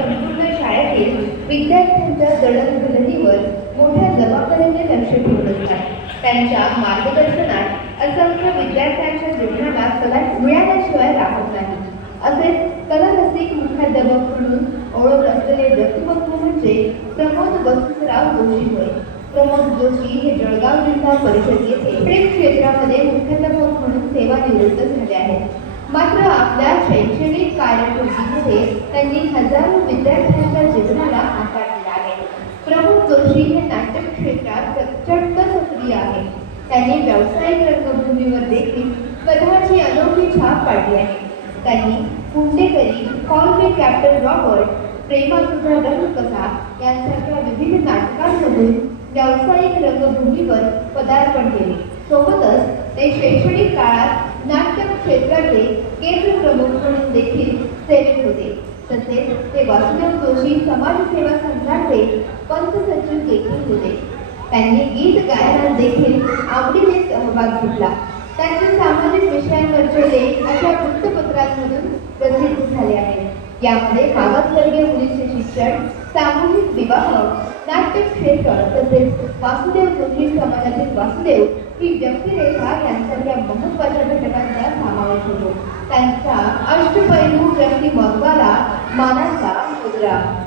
संपूर्ण शाळेतील विद्यार्थ्यांच्या जडणघडणीवर मोठ्या जबाबदारीने लक्ष ठेवून असतात. त्यांच्या मार्गदर्शनात असंख्य विद्यार्थ्यांच्या जीवनाला कला मिळाल्याशिवाय राहत नाही. असेच कला रसिक मुख्याध्यापक म्हणून ओळख असलेले व्यक्तिमत्व म्हणजे प्रमोद वसंतराव जोशी होय. प्रमोद जोशी हे जळगाव जिल्हा परिषद येथे शैक्षणिक क्षेत्रामध्ये मुख्याध्यापक म्हणून सेवानिवृत्त झाले आहेत. मात्र आपल्या शैक्षणिक कारकिर्दीमध्ये त्यांनी हजारो विद्यार्थ्यांच्या जीवनाला आकार दिला आहे. प्रमोद जोशी हे नाट्य क्षेत्रात प्रचंड सक्रिय आहे. त्यांनी व्यावसायिक रंगभूमीवर देखील स्वतःची अनोखी छाप पाडली आहे. त्यांनी पुंडेकरी, कॉल मी कॅप्टन रॉबर्ट, प्रेमासुधा रंगकथा यांसारख्या विविध नाटकांमधून व्यावसायिक रंगभूमीवर पदार्पण केले. सोबतच ते शैक्षणिक काळात नाट्य क्षेत्राचे केंद्र प्रमुख म्हणून देखील सेवेत होते. तसेच ते वासुदेव जोशी समाजसेवा संघाचे पंचसचिव देखील होते. त्यांनी गीत गायनात देखील आवडीने सहभाग घेतला. त्यांचे सामाजिक विषयांवरचे लेख अशा वृत्तपत्रांमधून प्रसिद्ध झाले आहेत. यामध्ये मागासवर्गीय मुलींचे शिक्षण, सामूहिक विवाह, नाट्य क्षेत्र तसेच वासुदेव जोशी समाजातील वासुदेव ही व्यक्तिरेखा यांसारख्या महत्त्वाच्या घटकांचा समावेश होतो. त्यांच्या अष्टपैलू व्यक्तिमत्वाला मानाचा मुद्रा